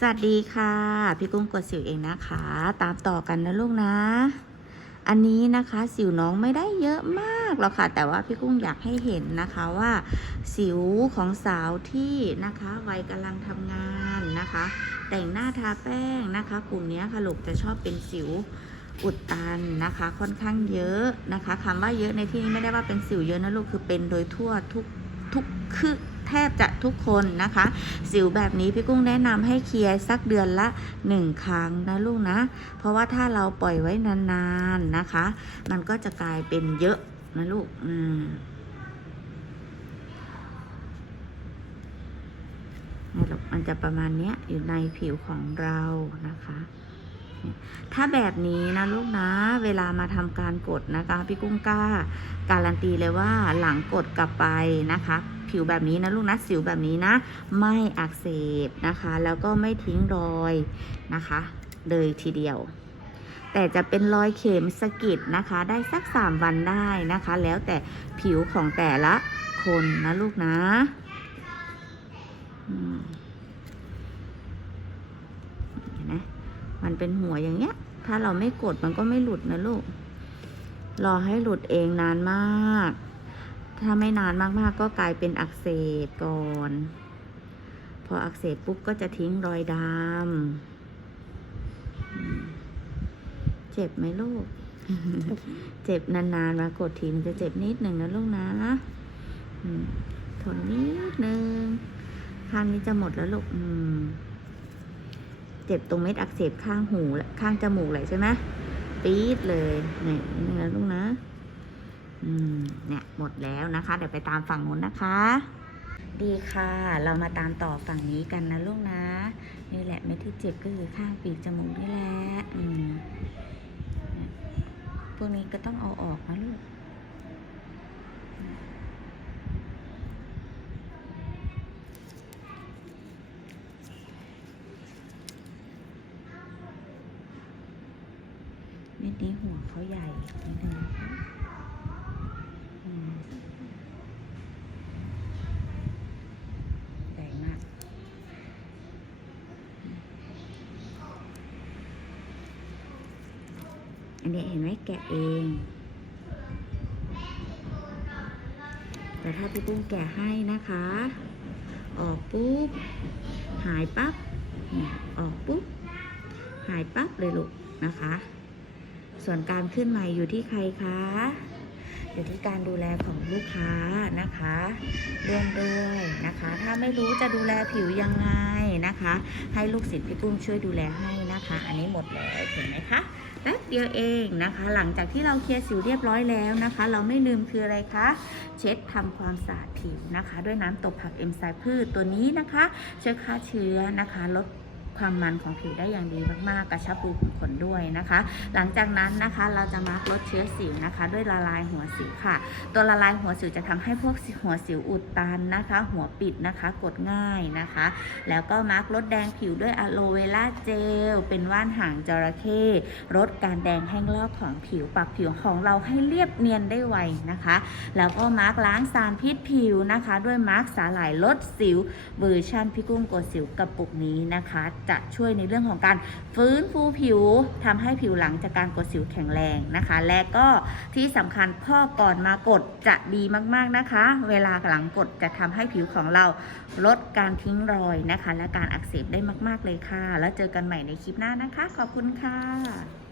สวัสดีค่ะ พี่กุ้งกดสิวเองนะคะ ตามต่อกันนะลูกนะ อันนี้นะคะสิวน้องไม่ได้เยอะมากหรอกค่ะ แต่ว่าพี่กุ้งอยากให้เห็นนะคะว่า สิวของสาวที่นะคะวัยกำลังทำงานนะคะ แต่งหน้าทาแป้งนะคะ กลุ่มนี้ค่ะลูกจะชอบเป็นสิวอุดตันนะคะ ค่อนข้างเยอะนะคะคำว่าเยอะในที่นี้ไม่ได้ว่าเป็นสิวเยอะนะลูกคือเป็นโดยทั่วทุกทุกคือ แทบจะทุกคนนะคะ สิวแบบนี้พี่กุ้งแนะนำให้เคลียร์สักเดือนละหนึ่งครั้งนะลูกนะ เพราะว่าถ้าเราปล่อยไว้นานๆนะคะ มันก็จะกลายเป็นเยอะนะลูกอืมนี่ลูกมันจะประมาณนี้อยู่ในผิวของเรานะคะ ถ้าแบบนี้นะลูกนะ เวลามาทำการกดนะคะ พี่กุ้งกล้า การันตีเลยว่าหลังกดกลับไปนะคะ ผิวแบบนี้นะลูกนะสิวแบบนี้นะ ไม่อักเสบนะคะ แล้วก็ไม่ทิ้งรอยนะคะ เลยทีเดียว แต่จะเป็นรอยเข็มสะกิดนะคะ ได้สัก 3 วันได้นะคะ แล้วแต่ผิวของแต่ละคนนะลูกนะเห็นไหมมันเป็นหัวอย่างเงี้ย ถ้าเราไม่กดมันก็ไม่หลุดนะลูก รอให้หลุดเองนานมาก ถ้าไม่นานมากๆ ก็กลายเป็นอักเสบก่อน พออักเสบปุ๊บก็จะทิ้งรอยดำเจ็บไหมลูก เจ็บนานๆมากดทีมันจะเจ็บนิดหนึ่งนะลูกนะทนนิดนึงข้างนี้จะหมดแล้วลูกเจ็บตรงเม็ดอักเสบข้างหูและข้างจมูกเลยใช่ไหมปี๊ดเลยนี่นี่นะลูกนะ อืมเนี่ยหมดแล้วนะคะ เดี๋ยวไปตามฝั่งนู้นนะคะ ดีค่ะ เรามาตามต่อฝั่งนี้กันนะลูกนะ นี่แหละเม็ดที่เจ็บก็คือข้างปีกจมูกนี่แหละอืมเนี่ยพวกนี้ก็ต้องเอาออกนะลูกเม็ดนี้หัวเขาใหญ่นิดนึงนะคะอืมใหญ่มาก อันนี้เห็นไหมแกะเอง แต่ถ้าพี่ปุ้งแกะให้นะคะ ออกปุ๊บ หายปั๊บเนี่ยออกปุ๊บ หายปั๊บเลยลูกนะคะ ส่วนการขึ้นใหม่อยู่ที่ใครคะอยู่ที่การดูแลของลูกค้านะคะร่วมด้วยนะคะ ถ้าไม่รู้จะดูแลผิวยังไงนะคะ ให้ลูกศิษย์พี่กุ้งช่วยดูแลให้นะคะ อันนี้หมดแล้วเห็นไหมคะ เดียวเองนะคะ หลังจากที่เราเคลียร์สิวเรียบร้อยแล้วนะคะ เราไม่ลืมคืออะไรคะ เช็ดทำความสะอาดผิวนะคะ ด้วยน้ำตบผักเอนไซม์พืชตัวนี้นะคะช่วยฆ่าเชื้อนะคะลด ความมันของผิวได้อย่างดีมากๆ กระชับรูขุมขนด้วยนะคะ หลังจากนั้นนะคะเราจะมาร์กลดเชื้อสิวนะคะ ด้วยละลายหัวสิวค่ะ ตัวละลายหัวสิวจะทำให้พวกหัวสิวอุดตันนะคะ หัวปิดนะคะกดง่ายนะคะ แล้วก็มาร์กลดแดงผิวด้วยอะโลเวล่าเจลเป็นว่านหางจระเข้ลดการแดงแห้งลอกของผิวปรับผิวของเราให้เรียบเนียนได้ไวนะคะ แล้วก็มาร์กล้างสารพิษผิวนะคะ ด้วยมาร์กสาหร่ายลดสิวเวอร์ชันพี่กุ้งกดสิวกระปุกนี้นะคะจะช่วยในเรื่องของการฟื้นฟูผิวทำให้ผิวหลังจากการกดสิวแข็งแรงนะคะ และก็ที่สำคัญพ่อก่อนมากดจะดีมากๆนะคะ เวลาหลังกดจะทำให้ผิวของเราลดการทิ้งรอยนะคะ และการอักเสบได้มาก ๆเลยค่ะ แล้วเจอกันใหม่ในคลิปหน้านะคะ ขอบคุณค่ะ